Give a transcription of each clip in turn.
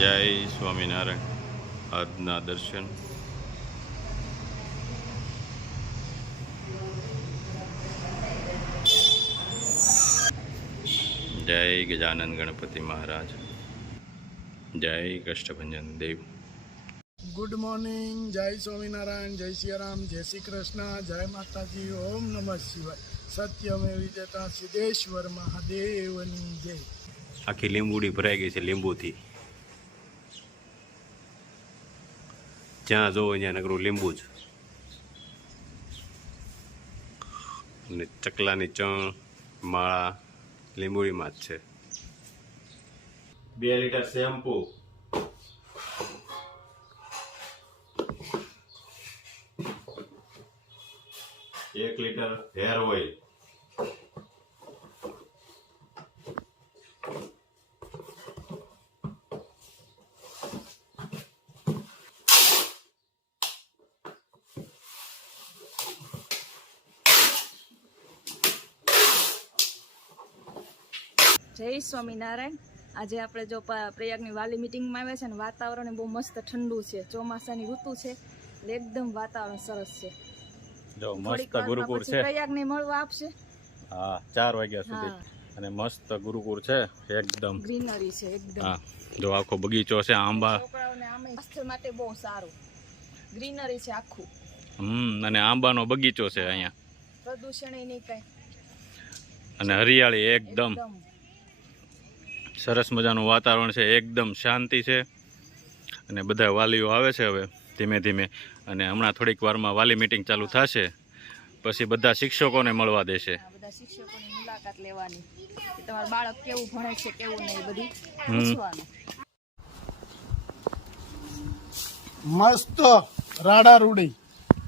જય સ્વામિનારાયણ. આજના દર્શન જય ગજાનંદ ગણપતિ મહારાજ, જય કષ્ટભંજન દેવ. ગુડ મોર્નિંગ, જય સ્વામિનારાયણ, જય સિયારામ, જય શ્રી કૃષ્ણ, જય માતાજી, ઓમ નમઃ શિવાય. સત્યમે વિજેતા સિદ્ધેશ્વર મહાદેવની જય. આખી લીંબુડી ભરાઈ ગઈ છે લીંબુથી. જ્યાં જોવો ત્યાં નકરું લીંબુ જ. અને ચકલાની ચણ માળા લીંબુડીમાં જ છે. 2 litre shampoo, 1 litre hair oil, જય સ્વામિનારાયણ. આજે આપણે જો પ્રયાગની વાલી મિટિંગમાં આવ્યા છે ને, વાતાવરણ બહુ મસ્ત ઠંડુ છે. ચોમાસાની ઋતુ છે એટલે એકદમ વાતાવરણ સરસ છે. જો મસ્ત ગુરુકુળ છે. પ્રયાગને મળવા આપશે. હા, 4 વાગ્યા સુધી. અને મસ્ત ગુરુકુળ છે, એકદમ ગ્રીનરી છે એકદમ. હા, જો આખો બગીચો છે આંબા. છોકરાઓને આમે સ્વાસ્થ્ય માટે બહુ સારું. ગ્રીનરી છે આખું. અને આંબાનો બગીચો છે અહીંયા. પ્રદૂષણ નહીં કઈ. અને હરિયાળી એકદમ સરસ મજાનું વાતાવરણ છે, એકદમ શાંતિ છે. અને બધા વાલીઓ આવે છે હવે ધીમે ધીમે. અને હમણાં થોડીક વારમાં વાલી મીટિંગ ચાલુ થશે, પછી બધા શિક્ષકોને મળવા દેશે. બધા શિક્ષકોની મુલાકાત લેવાની, તમારું બાળક કેવું ભણે છે કેવું નહીં બધી પૂછવાનું. મસ્ત રાડા રૂડી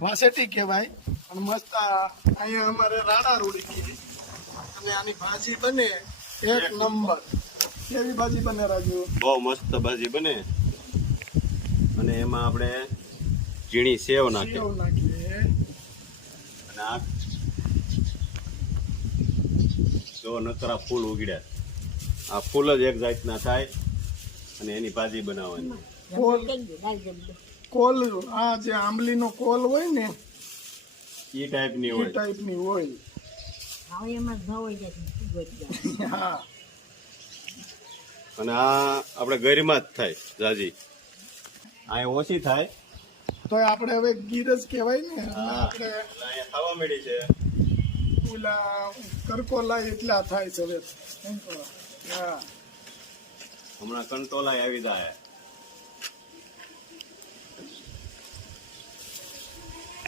વાસેટી કહેવાય. અને મસ્ત અહીંયા અમારે રાડા રૂડી કીધી. અને આની ભાજી બને એક નંબર. કેવી ભાજી બને રાજુ? બહુ મસ્ત ભાજી બને. અને એમાં આપણે ઝીણી સેવ નાખીએ. અને આ જો નકરા ફૂલ ઉગડ્યા. આ ફૂલ જ એક જાતના થાય અને એની ભાજી બનાવવાની. કોલ, આ જે આંબલીનો કોલ હોય ને એ ટાઈપની એ હોય. ટાઈપની હોય. હા. અને આ આપણે ગરીમાં જ થાય જાજી. આ ઓછી થાય તો આપણે હવે ગીર જ કહેવાય ને. આપણે અહીંયા ખાવા મળી છે. ઓલા કરકોલા એટલા થાય છે હવે. હા, હમણાં કંટોલાય આવી જાય.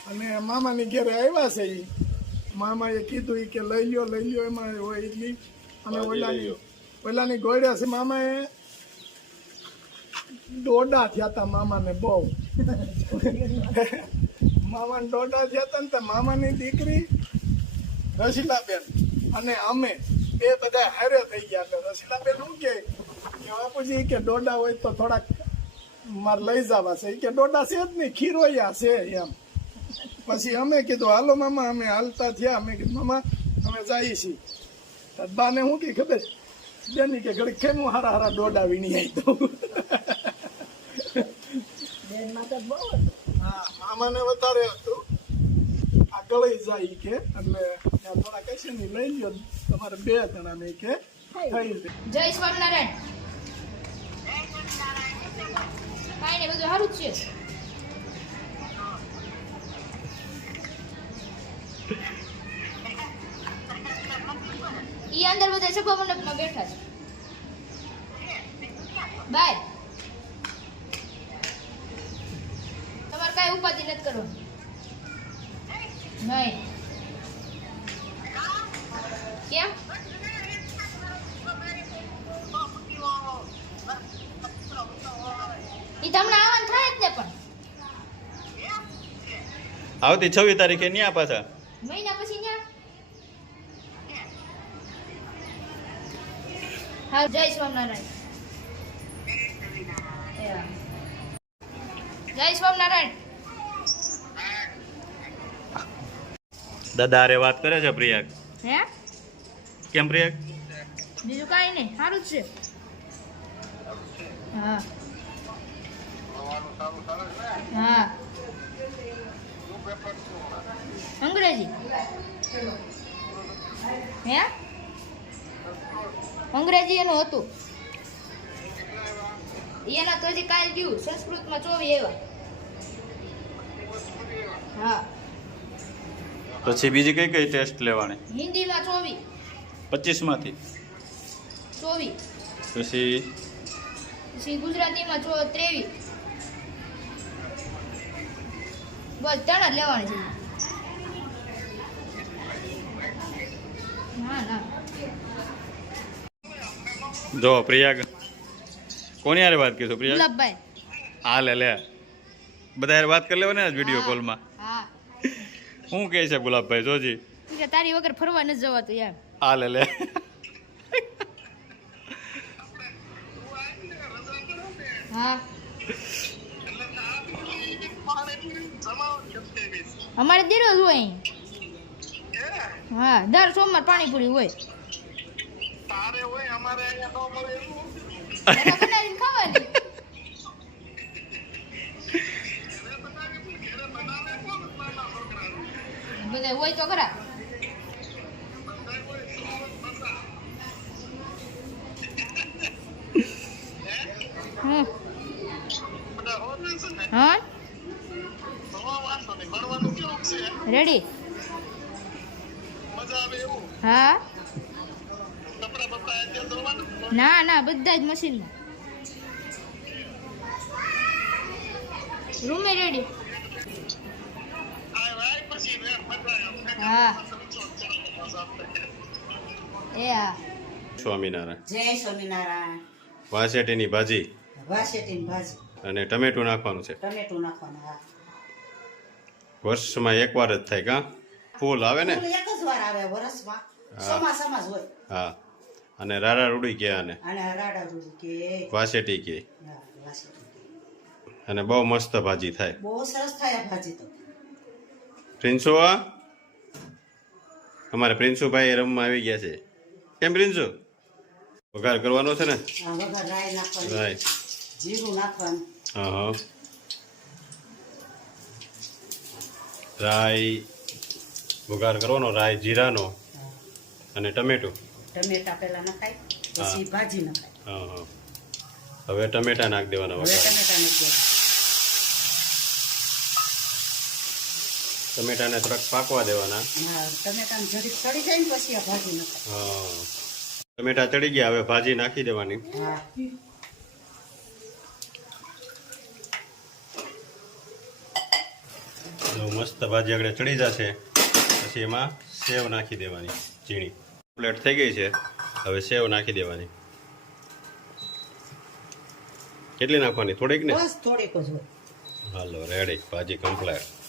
અને મામાની ઘેરે આવ્યા છે ઈ. મામાએ કીધું ઈ કે લઈ લ્યો એમાં હોય એટલી. અને ઓલાની ગોળ્યા છે. મામાએ દોડા થયા હતા મામાને બહુ. મામાને દોડા થયા હતા ને તો મામાની દીકરી રસીલાબેન અને અમે બે બધા હારે થઈ ગયા. એટલે રસીલાબેન શું કે બાપુજી કે દોડા હોય તો થોડાક મારે લઈ જવા છે. કે દોડા છે જ નહીં, ખીરોયા છે એમ. પછી અમે કીધું હાલો મામા. અમે હાલતા થયા. અમે કીધું મામા અમે જઈએ છીએ. બાને શું કે ખબર બેની કે ઘડી ખેમું હારા હારા દોડા વીણી આવી દઉં. હા, મામાને વધારે હતું. આ ગળી જાય કે એટલે થોડા કહેશે ને લઈ લ્યો તમારે 2 જણા ને કે થઈ. જય સ્વામિનારાયણ. કાંઈ ને બધું સારું જ છે. ઈ અંદર બધા સભા મંડપમાં બેઠા છે. બાય તમારે કાંઈ ઉપાધિ નથી કરવાની. નહીં કેમ? ઈ તમને આવવાનું થાય જ ને. પણ આવતી 26 તારીખે ન્યા પાછા મહિના પછી ન્યા. હા, જય સ્વામિનારાયણ. જય સ્વામિનારાયણ. દાદા હારે વાત કરે છે પ્રિયાક. હે કેમ પ્રિયાક? બીજું કાંઈ નહીં, સારું જ છે. હા જ એનું હતું. એના તો હજી કાલ ગયું સંસ્કૃતમાં 24 આવ્યા. હા, પછી બીજી કઈ કઈ ટેસ્ટ લેવાની? હિન્દીમાં 24, 25માંથી 24, પછી પછી ગુજરાતીમાં 23. બસ 3 જ લેવાની છે. ના ના જો પ્રિયાગ કોની યાર વાત કરીશું પ્રિયાગ? ગુલાબભાઈ. હા લે બધા યાર વાત કરી લેવાની ને વિડીયો કોલમાં. હા, શું કહે છે ગુલાબભાઈ જોજી? કે તારી વગર ફરવા નથી જવાતું યાર. હા લે હા, અમારે દરરોજ હોય અહીં. હા, દર સોમવાર પાણીપુરી હોય. ઘરે બનાવીને ખાવાની. બધા હોય તો ખરા. હમ. હા, રેડી. હા, ના બધા જ મશીનમાં. રૂમે રેડી. હા, એ હા. સ્વામિનારાયણ. જય સ્વામિનારાયણ. વાસેટીની ભાજી વાસેટીની ભાજી, અને ટમેટું નાખવાનું છે. ટમેટું નાખવાનું. હા, વર્ષમાં એકવાર જ થાય કા? ફૂલ આવે ને? ફૂલ એક જ વાર આવે વર્ષમાં, ચોમાસામાં જ હોય. હા, અને રારા રૂડી કે આને અને રાડા રૂડી કે વાસેટી કે. હા, વાસેટી. અને બહુ મસ્ત ભાજી થાય. બહુ સરસ થાય આ ભાજી તો. પ્રિન્સુ, અમારે પ્રિન્સુભાઈ રમવા આવી ગયા છે. કેમ પ્રિન્સુ? વઘાર કરવાનો છે ને? આ વઘાર રાઈ નાખવાની, રાય. જીરું નાખવાનું. હા રાઈ વઘાર કરવાનો, રાઈ જીરાનો હા, અને ટમેટું. ટમેટા પેલા નખાય, પછી ભાજી નખાય. હા હવે ટમેટા નાખી દેવાના. હવે વઘાર ટમેટા નાખી દેવાના. ટમેટાને થોડાક પાકવા દેવાના. હા, ટમેટાને જરીક સડી જાય ને પછી આ ભાજી નખાય. હા ટમેટા ચડી ગયા, હવે ભાજી નાખી દેવાની. હા, જો મસ્ત ભાજી આગળ ચડી જશે પછી એમાં સેવ નાખી દેવાની ઝીણી. પ્લેટ થઈ ગઈ છે, હવે સેવ નાખી દેવાની. કેટલી નાખવાની? થોડીક ને? બસ થોડીક જ હોય. હાલો રેડી, ભાજી કમ્પ્લીટ.